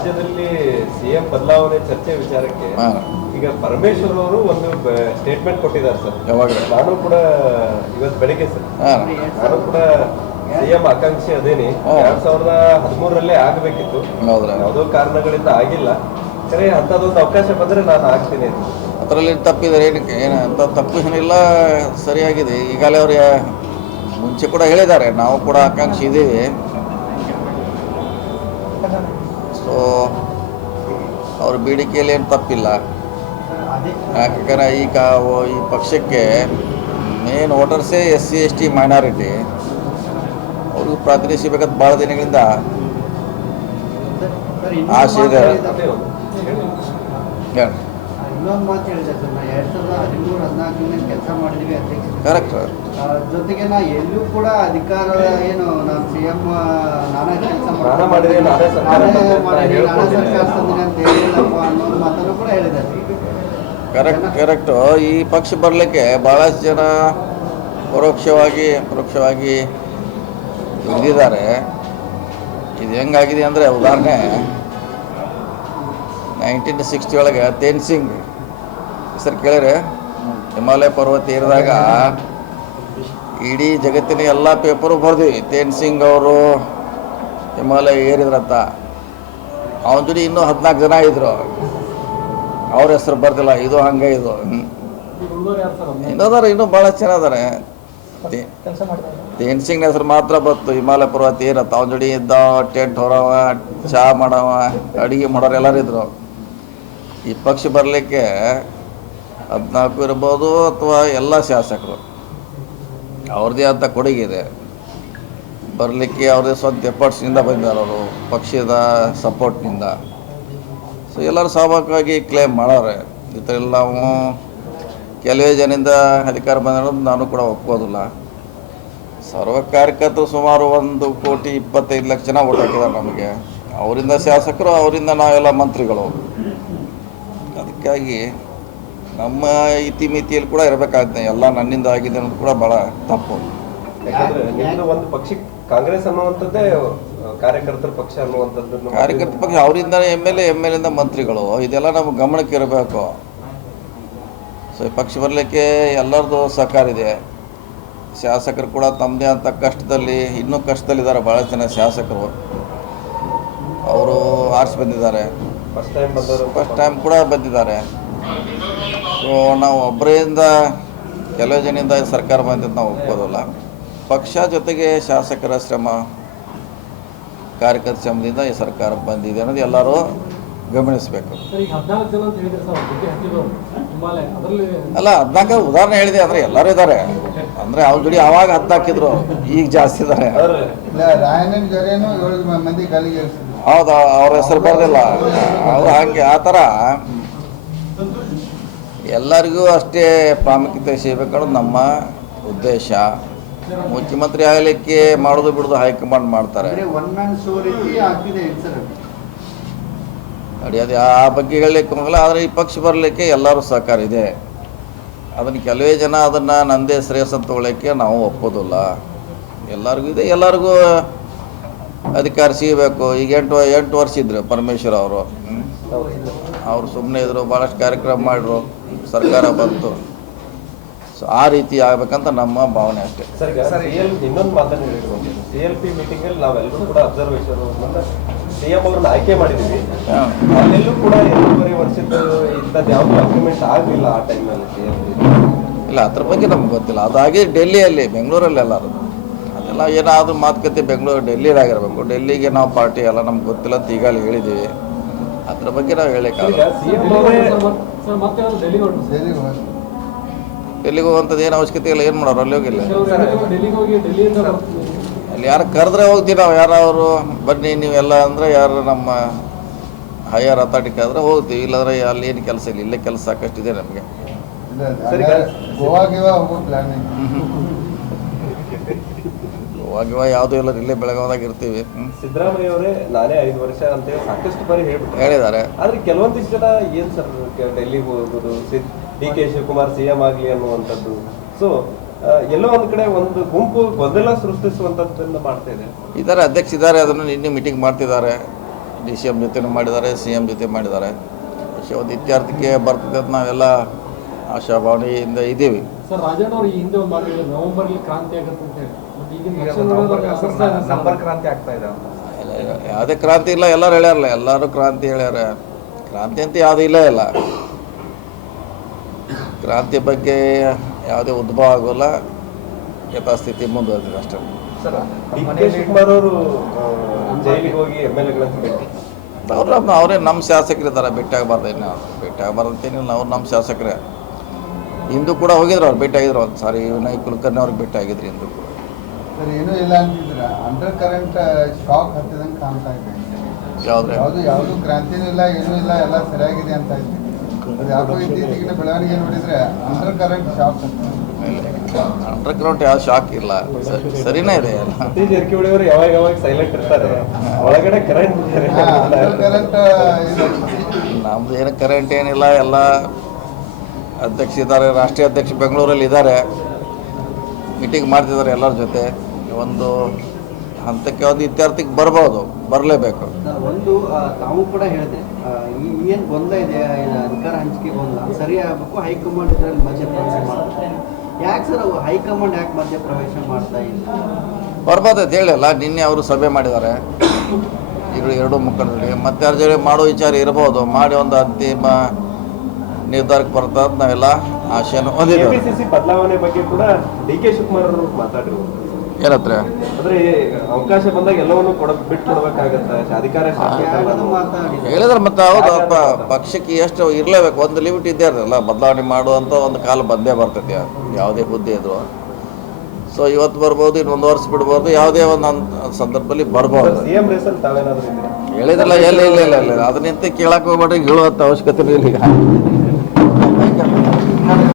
ರಾಜ್ಯದಲ್ಲಿ ಸಿಎಂ ಬದಲಾವಣೆ ಚರ್ಚೆ ವಿಚಾರಕ್ಕೆ ಈಗ ಪರಮೇಶ್ವರ್ ಅವರು ಒಂದು ಸ್ಟೇಟ್ಮೆಂಟ್ ಕೊಟ್ಟಿದ್ದಾರೆ ಸರ್. ನಾನು ಕೂಡ ಇವತ್ತು ಬೆಳಿಗ್ಗೆ ಸರ್ ನಾನು ಕೂಡ ಸಿಎಂ ಆಕಾಂಕ್ಷಿ ಅದೇನಿ 2013 ಆಗಬೇಕಿತ್ತು, ಯಾವುದೋ ಕಾರಣಗಳಿಂದ ಆಗಿಲ್ಲ. ಸರಿ, ಅಂಥದ್ದೊಂದು ಅವಕಾಶ ಬಂದ್ರೆ ನಾನು ಆಗ್ತೀನಿ ಅಂತ. ಅದರಲ್ಲಿ ತಪ್ಪಿದ್ದಾರೆ ಏನಕ್ಕೆ ಅಂತ ತಪ್ಪು ಏನಿಲ್ಲ, ಸರಿಯಾಗಿದೆ. ಈಗಾಗಲೇ ಅವ್ರು ಮುಂಚೆ ಕೂಡ ಹೇಳಿದ್ದಾರೆ ನಾವು ಕೂಡ ಆಕಾಂಕ್ಷಿ ಇದ್ದೀವಿ. ಸೊ ಅವ್ರ ಬೇಡಿಕೆಯಲ್ಲಿ ಏನು ತಪ್ಪಿಲ್ಲ. ಯಾಕಂದರೆ ಈಗ ಈ ಪಕ್ಷಕ್ಕೆ ಮೇನ್ ವೋಟರ್ಸೇ SC ST ಮೈನಾರಿಟಿ. ಅವ್ರಿಗೂ ಪ್ರಾತಿನಿಧ್ಯ ಸಿಗಬೇಕಂತ ಭಾಳ ದಿನಗಳಿಂದ ಆಸೆ ಇದೆ. ಇನ್ನೊಂದು ಮಾತು ಹೇಳಿದೆ ಸರ್, ನಾ 2013-14 ಕೆಲಸ ಮಾಡಿದ್ವಿ ಅಧ್ಯಕ್ಷ. ಕರೆಕ್ಟ್. ಜೊತೆಗೆ ನಾ ಎಲ್ಲೂ ಕೂಡ ಅಧಿಕಾರ ಏನು ನಾನು CM ನಾನೇ ಕೆಲಸ ಮಾಡಿದ್ರೆ ನಾನೇ ಸರ್ಕಾರ ತಂದಿನಿ ಅಂತ ಹೇಳಿಲ್ಲಪ್ಪ ಅನ್ನೋ ಮಾತನ್ನು ಕೂಡ ಹೇಳಿದೆ. ಕರೆಕ್ಟು. ಈ ಪಕ್ಷ ಬರಲಿಕ್ಕೆ ಭಾಳಷ್ಟು ಜನ ಪರೋಕ್ಷವಾಗಿ ದುಡಿದಿದ್ದಾರೆ. ಇದು ಹೆಂಗಾಗಿದೆ ಅಂದರೆ, ಉದಾಹರಣೆ 1960 ಒಳಗೆ ತೇನ್ ಸಿಂಗ್ ಹೆಸರು ಕೇಳಿದ್ರೆ, ಹಿಮಾಲಯ ಪರ್ವತ ಏರಿದಾಗ ಇಡೀ ಜಗತ್ತಿನ ಎಲ್ಲ ಪೇಪರು ಬರೆದ್ವಿ ತೇನ್ ಸಿಂಗ್ ಅವರು ಹಿಮಾಲಯ ಏರಿದ್ರಂತ. ಅವನ ಜೊತೆ ಇನ್ನೂ 14 ಜನ ಇದ್ದರು, ಅವ್ರ ಹೆಸರು ಬರ್ದಿಲ್ಲ. ಇದು ಹಂಗೆ ಇದು ಇನ್ನೋದಾರೆ, ಇನ್ನೂ ಭಾಳಷ್ಟು ಜನ ಅದಾರೆ. ತೇನ್ ಸಿಂಗ್ ಹೆಸರು ಮಾತ್ರ ಬಂತು, ಹಿಮಾಲಯ ಪರ್ವತ ಏರತ್ತ. ಅವನ ಜೋಡಿ ಇದ್ದ ಟೆಂಟ್ ಹೊರವ, ಚಹಾ ಮಾಡವ, ಅಡುಗೆ ಮಾಡೋರು ಎಲ್ಲರೂ ಇದ್ದರು. ಈ ಪಕ್ಷ ಬರಲಿಕ್ಕೆ 14 ಇರ್ಬೋದು, ಅಥವಾ ಎಲ್ಲ ಶಾಸಕರು ಅವ್ರದ್ದೇ ಆದ ಕೊಡುಗೆ ಇದೆ. ಬರಲಿಕ್ಕೆ ಅವ್ರದ್ದೇ ಸ್ವಂತ ಎಫರ್ಟ್ಸ್ನಿಂದ ಬಂದಿದ್ದಾರೆ, ಅವರು ಪಕ್ಷದ ಸಪೋರ್ಟ್ನಿಂದ. ಸೊ ಎಲ್ಲರೂ ಸ್ವಾಭಾವಿಕವಾಗಿ ಕ್ಲೇಮ್ ಮಾಡೋರೆ. ಈ ಥರ ಎಲ್ಲ ನಾವು ಕೆಲವೇ ಜನಿಂದ ಅಧಿಕಾರ ಬಂದಿರೋದು ನಾನು ಕೂಡ ಒಪ್ಕೋದಿಲ್ಲ. ಸರ್ವ ಕಾರ್ಯಕರ್ತರು ಸುಮಾರು 1,25,00,000 ಜನ ಓಟ್ ಹಾಕಿದ್ದಾರೆ ನಮಗೆ. ಅವರಿಂದ ಶಾಸಕರು, ಅವರಿಂದ ನಾವೆಲ್ಲ ಮಂತ್ರಿಗಳು. ಅದಕ್ಕಾಗಿ ನಮ್ಮ ಇತಿಮಿತಿಯಲ್ಲಿ ಕೂಡ ಇರಬೇಕಾಗುತ್ತೆ. ಎಲ್ಲ ನನ್ನಿಂದ ಆಗಿದೆ ಅನ್ನೋದು ಕೂಡ ಭಾಳ ತಪ್ಪು. ಯಾಕಂದ್ರೆ ನಿಮ್ಮದು ಒಂದು ಪಕ್ಷಕ್ಕೆ ಕಾಂಗ್ರೆಸ್ ಅನ್ನುವಂಥದ್ದೇ ಕಾರ್ಯಕರ್ತರ ಪಕ್ಷ ಅನ್ನುವಂಥದ್ದು. ಕಾರ್ಯಕರ್ತರ ಪಕ್ಷ ಅವರಿಂದ MLA ಇಂದ ಮಂತ್ರಿಗಳು, ಇದೆಲ್ಲ ನಮ್ಗೆ ಗಮನಕ್ಕೆ ಇರಬೇಕು. ಸೊ ಈ ಪಕ್ಷ ಬರಲಿಕ್ಕೆ ಎಲ್ಲರದ್ದು ಸಹಕಾರ ಇದೆ. ಶಾಸಕರು ಕೂಡ ತಮ್ಮದೇ ಅಂತ ಕಷ್ಟದಲ್ಲಿ, ಇನ್ನೂ ಕಷ್ಟದಲ್ಲಿದ್ದಾರೆ ಭಾಳ ಜನ ಶಾಸಕರು. ಅವರು ಆರಿಸಿ ಬಂದಿದ್ದಾರೆ, ಫಸ್ಟ್ ಟೈಮ್ ಕೂಡ ಬಂದಿದ್ದಾರೆ. ಸೊ ನಾವು ಒಬ್ಬರಿಂದ ಕೆಲವು ಜನಿಂದ ಸರ್ಕಾರ ಬಂದಿದ್ದು ನಾವು ಒಪ್ಕೋದಿಲ್ಲ. ಪಕ್ಷ ಜೊತೆಗೆ ಶಾಸಕರ ಶ್ರಮ, ಕಾರ್ಯಕರ್ತರ ಶ್ರಮದಿಂದ ಈ ಸರ್ಕಾರ ಬಂದಿದೆ ಅನ್ನೋದು ಎಲ್ಲರೂ ಗಮನಿಸಬೇಕು. ಅಲ್ಲ, 14 ಉದಾಹರಣೆ ಹೇಳಿದೆ ಅಂದರೆ ಎಲ್ಲರೂ ಇದ್ದಾರೆ. ಅಂದರೆ ಅವ್ರ ಜೋಡಿ ಆವಾಗ 14 ಇದ್ರು, ಈಗ ಜಾಸ್ತಿ ಇದ್ದಾರೆ. ಹೌದಾ, ಅವ್ರ ಹೆಸರು ಬರೋದಿಲ್ಲ. ಅವ್ರು ಹಾಗೆ ಆ ಥರ ಎಲ್ಲರಿಗೂ ಅಷ್ಟೇ ಪ್ರಾಮುಖ್ಯತೆ ಸಿಗಬೇಕನ್ನೋದು ನಮ್ಮ ಉದ್ದೇಶ. ಮುಖ್ಯಮಂತ್ರಿ ಆಗಲಿಕ್ಕೆ ಮಾಡೋದು ಬಿಡೋದು ಹೈಕಮಾಂಡ್ ಮಾಡ್ತಾರೆ. ನೋಡಿ, ಅದು ಆ ಬಗ್ಗೆ ಹೇಳಲಿಕ್ಕೆ ಹೋಗಲ್ಲ. ಆದರೆ ಈ ಪಕ್ಷ ಬರಲಿಕ್ಕೆ ಎಲ್ಲರೂ ಸಹಕಾರ ಇದೆ. ಅದನ್ನು ಕೆಲವೇ ಜನ ಅದನ್ನು ನಂದೇ ಶ್ರೇಯಸ್ಸನ್ನು ತೊಗೊಳ್ಳೋಕ್ಕೆ ನಾವು ಒಪ್ಪೋದಿಲ್ಲ. ಎಲ್ಲರಿಗೂ ಇದೆ, ಎಲ್ಲರಿಗೂ ಅಧಿಕಾರ ಸಿಗಬೇಕು. ಈಗ 8 ವರ್ಷ ಇದ್ರು ಪರಮೇಶ್ವರ್ ಅವರು ಸುಮ್ಮನೆ ಇದ್ರು, ಭಾಳಷ್ಟು ಕಾರ್ಯಕ್ರಮ ಮಾಡಿದ್ರು, ಸರ್ಕಾರ ಬಂತು. ಸೊ ಆ ರೀತಿ ಆಗ್ಬೇಕಂತ ನಮ್ಮ ಭಾವನೆ ಅಷ್ಟೇ. ಸರ್, ಇನ್ನೊಂದು ಮಾತನ್ನು ಹೇಳಿದ್ರು, CLP ಮೀಟಿಂಗಲ್ಲಿ ನಾವೆಲ್ಲರೂ ಕೂಡ ಅಬ್ಸರ್ವೇಷನ್ CM ಅವ್ರನ್ನ ಆಯ್ಕೆ ಮಾಡಿದ್ದೀವಿ. ಅಲ್ಲೆಲ್ಲೂ ಕೂಡ 2.5 ವರ್ಷದ ಇಂಥದ್ದು ಯಾವ ಡಾಕ್ಯುಮೆಂಟ್ ಆಗಲಿಲ್ಲ ಆ ಟೈಮಲ್ಲಿ. ಇಲ್ಲ, ಅದ್ರ ಬಗ್ಗೆ ನಮ್ಗೆ ಗೊತ್ತಿಲ್ಲ. ಅದಾಗಿ ಡೆಲ್ಲಿಯಲ್ಲಿ, ಬೆಂಗಳೂರಲ್ಲಿ ಎಲ್ಲರೂ ಅದೆಲ್ಲ ಏನಾದರೂ ಮಾತುಕತೆ ಡೆಲ್ಲಿಯಾಗಿರ್ಬೇಕು. ಡೆಲ್ಲಿಗೆ ನಾವು ಪಾರ್ಟಿ ಎಲ್ಲ ನಮ್ಗೆ ಗೊತ್ತಿಲ್ಲ ಅಂತ ಈಗಾಗಲೇ ಹೇಳಿದ್ದೀವಿ. ಅದ್ರ ಬಗ್ಗೆ ನಾವು ಹೇಳೋಕ್ಕಾಗಲ್ಲ. ಡೆಲ್ಲಿಗೆ ಹೋಗುವಂಥದ್ದು ಏನು ಅವಶ್ಯಕತೆ ಇಲ್ಲ. ಏನು ಮಾಡೋರು, ಅಲ್ಲಿ ಹೋಗಿಲ್ಲ. ಅಲ್ಲಿ ಯಾರು ಕರೆದ್ರೆ ಹೋಗ್ತೀವಿ ನಾವು. ಯಾರವರು ಬನ್ನಿ ನೀವೆಲ್ಲ ಅಂದರೆ, ಯಾರು ನಮ್ಮ ಹೈಯರ್ ಅಥಾರಿಟಿ ಆದರೆ ಹೋಗ್ತೀವಿ. ಇಲ್ಲಾಂದರೆ ಅಲ್ಲಿ ಏನು ಕೆಲಸ ಇಲ್ಲ, ಇಲ್ಲೇ ಕೆಲಸ ಸಾಕಷ್ಟಿದೆ ನಮಗೆ. ಗೋವಾ ಯಾವುದೂ ಇಲ್ಲ, ಇಲ್ಲೇ ಬೆಳಗಾವದಾಗ ಇರ್ತೀವಿ. ಸಿದ್ದರಾಮಯ್ಯ ಅವರೇ ನಾನೇ 5 ವರ್ಷ ಅಂತೇಳಿ ಸಾಕಷ್ಟು ಬಾರಿ ಹೇಳಿದ್ದಾರೆ. ಆದ್ರೆ ಕೆಲವೊಂದಿಷ್ಟು ಜನ ಏನು ಸರ್ ಡೆಲ್ಲಿಗೆ ಹೋಗೋದು, DK ಶಿವಕುಮಾರ್ CM ಆಗಲಿ ಅನ್ನುವಂಥದ್ದು. ಸೊ ಎಲ್ಲೋ ಒಂದು ಕಡೆ ಒಂದು ಗುಂಪು ಗೊಂದಲ ಸೃಷ್ಟಿಸುವಂಥದ್ದನ್ನು ಮಾಡ್ತಾ ಇದೆ. ಇದ್ದಾರೆ, ಅಧ್ಯಕ್ಷ ಇದ್ದಾರೆ, ಅದನ್ನು ನಿನ್ನೆ ಮೀಟಿಂಗ್ ಮಾಡ್ತಿದ್ದಾರೆ. DCM ಜೊತೆನೂ ಮಾಡಿದ್ದಾರೆ, CM ಜೊತೆ ಮಾಡಿದ್ದಾರೆ. ವಿಷಯ ಒಂದು ಇತ್ಯರ್ಥಕ್ಕೆ ಬರ್ತದೆ ಅಂತ ನಾವೆಲ್ಲ ಆಶಾಭಾವನೆಯಿಂದ ಇದ್ದೀವಿ. ಸರ್, ರಾಜಣ್ಣ ಅವರು ಈ ಹಿಂದೆ ಒಂದು ಮಾತು ಹೇಳಿದ್ರು, ನವೆಂಬರ್ಗೆ ಕ್ರಾಂತಿ ಆಗುತ್ತೆ ಅಂತ ಹೇಳಿ. ನಂಬರ್ ಕ್ರಾಂತಿ ಆಗ್ತಾ ಇದೆ. ಯಾವುದೇ ಕ್ರಾಂತಿ ಇಲ್ಲ, ಎಲ್ಲರೂ ಹೇಳ್ಯಾರಲ್ಲ, ಎಲ್ಲರೂ ಕ್ರಾಂತಿ ಹೇಳ್ಯಾರ. ಕ್ರಾಂತಿ ಅಂತ ಯಾವುದೂ ಇಲ್ಲೇ ಇಲ್ಲ. ಕ್ರಾಂತಿ ಬಗ್ಗೆ ಯಾವುದೇ ಉದ್ಭವ ಆಗೋಲ್ಲ, ಯಥಾಸ್ಥಿತಿ ಮುಂದುವರೆದಿದೆ ಅಷ್ಟೇ. ಸರ್, DK ಶಿವಕುಮಾರ್ ಅವರು ಜೈಲಿಗೆ ಹೋಗಿ MLA ಭೇಟಿ ಅವರೇ ನಮ್ಮ ಶಾಸಕರಿದ್ದಾರೆ, ಭೇಟಿ ಆಗಬಾರ್ದು. ಇನ್ನು ಭೇಟಿ ಆಗಬಾರ್ದು ಅಂತೇನಿಲ್ಲ, ಅವ್ರು ನಮ್ಮ ಶಾಸಕರೇ. ಹಿಂದೂ ಕೂಡ ಹೋಗಿದ್ರು, ಅವ್ರು ಭೇಟಿ ಆಗಿದ್ರು ಒಂದು ಸಾರಿ. ವಿನಯ್ ಕುಲಕರ್ಣಿ ಅವ್ರಿಗೆ ಭೇಟಿ ಆಗಿದ್ರು ಹಿಂದೂ ಕೂಡ. ಸರ್, ಏನೂ ಇಲ್ಲ ಅಂತಿದ್ರೆ ಅಂಡರ್ ಕರೆಂಟ್ ಶಾಕ್ ಹತ್ತಿದಂಗೆ ಕಾಣ್ತಾ ಇದೆ. ಯಾವುದು ಕ್ರಾಂತಿನೂ ಇಲ್ಲ, ಏನೂ ಇಲ್ಲ, ಎಲ್ಲ ಸರಿಯಾಗಿದೆ ಅಂತ ಇದೆ. ಯಾಕೋ ಇತ್ತೀಚೆಗಿನ ಬೆಳವಣಿಗೆ ನೋಡಿದ್ರೆ under current shock under ground ಯಾವ ಶಾಕ್ ಇಲ್ಲ, ಸರಿನೇ ಇದೆ. ಸತೀಶ್ ಜಾರಕಿಹೊಳಿ ಅವರು ಯಾವಾಗ ಸೈಲೆಂಟ್ ಇರ್ತಾರೆ, ಒಳಗಡೆ ಕರೆಂಟ್ ನಮ್ದು ಏನು ಕರೆಂಟ್ ಏನಿಲ್ಲ. ಎಲ್ಲ ಅಧ್ಯಕ್ಷ ಇದ್ದಾರೆ, ರಾಷ್ಟ್ರೀಯ ಅಧ್ಯಕ್ಷ ಬೆಂಗಳೂರಲ್ಲಿ ಇದ್ದಾರೆ, ಮೀಟಿಂಗ್ ಮಾಡ್ತಿದ್ದಾರೆ ಎಲ್ಲರ ಜೊತೆ. ಒಂದು ಹಂತಕ್ಕೆ ಒಂದು ಇತ್ಯರ್ಥಕ್ಕೆ ಬರ್ಬೋದು, ಬರಲೇಬೇಕು. ಒಂದು ತಾವು ಕೂಡ ಹೇಳಿದೆ, ಏನು ಗೊಂದಲ ಇದೆ, ಅಧಿಕಾರ ಹಂಚಿಕೆ ಗೊಂದಲ ಸರಿ ಆಗಬೇಕು, ಹೈಕಮಾಂಡ್ ಇದರಲ್ಲಿ ಮಧ್ಯಪ್ರವೇಶ ಮಾಡ್ತಾರೆ. ಯಾಕೆ ಸರ್ ಹೈಕಮಾಂಡ್ ಯಾಕೆ ಮಧ್ಯಪ್ರವೇಶ ಮಾಡ್ತಾ ಇಲ್ಲ? ಬರ್ಬೋದು ಅಂತ ಹೇಳಿಲ್ಲ. ನಿನ್ನೆ ಅವರು ಸಭೆ ಮಾಡಿದ್ದಾರೆ ಎರಡು ಮುಖಂಡರಿಗೆ. ಮತ್ತೆ ಯಾರ ಜೊತೆ ಮಾಡೋ ವಿಚಾರ ಇರ್ಬೋದು, ಮಾಡಿ ಒಂದು ಅಂತಿಮ ನಿರ್ಧಾರಕ್ಕೆ ಬರ್ತಾ ನಾವೆಲ್ಲ ಆಶೆಯನ್ನು ಹೊಂದಿದ್ದೇವೆ. KPCC ಬದಲಾವಣೆ ಬಗ್ಗೆ ಕೂಡ DK ಶಿವಕುಮಾರ್ ಅವರು ಮಾತಾಡಿದ್ರು. ಏನತ್ರ ಅಂದ್ರೆ ಅವಕಾಶ ಬಂದಾಗ ಎಲ್ಲವನ್ನೂ ಬಿಟ್ಕೊಡ್ಬೇಕಾಗತ್ತೆ, ಅಧಿಕಾರ ಹೇಳಿದ್ರೆ ಮತ್ತೆ ಹೌದು, ಪಕ್ಷಕ್ಕೆ ಎಷ್ಟು ಇರಲೇಬೇಕು, ಒಂದು ಲಿಮಿಟ್ ಇದ್ದೇ ಇರಲ್ಲ. ಬದಲಾವಣೆ ಮಾಡುವಂಥ ಒಂದು ಕಾಲ ಬಂದೇ ಬರ್ತೈತೆ, ಯಾವುದೇ ಹುದ್ದೆ ಇದ್ರು. ಸೊ ಇವತ್ತು ಬರ್ಬೋದು, ಇನ್ನೊಂದು ವರ್ಷ ಬಿಡ್ಬೋದು, ಯಾವುದೇ ಒಂದು ಸಂದರ್ಭದಲ್ಲಿ ಬರ್ಬೋದು. CM ರೇಸಲ್ಲಿ ತಾವೇನಾದ್ರೂ ಹೇಳಿದ್ರಲ್ಲ, ಇಲ್ಲ ಅದನ್ನಿಂತ ಕೇಳಕ್ಕೆ ಹೋಗ್ಬೇಡ್ರಿ, ಹೇಳುವಂಥ ಅವಶ್ಯಕತೆ ಇಲ್ಲ. ಈಗ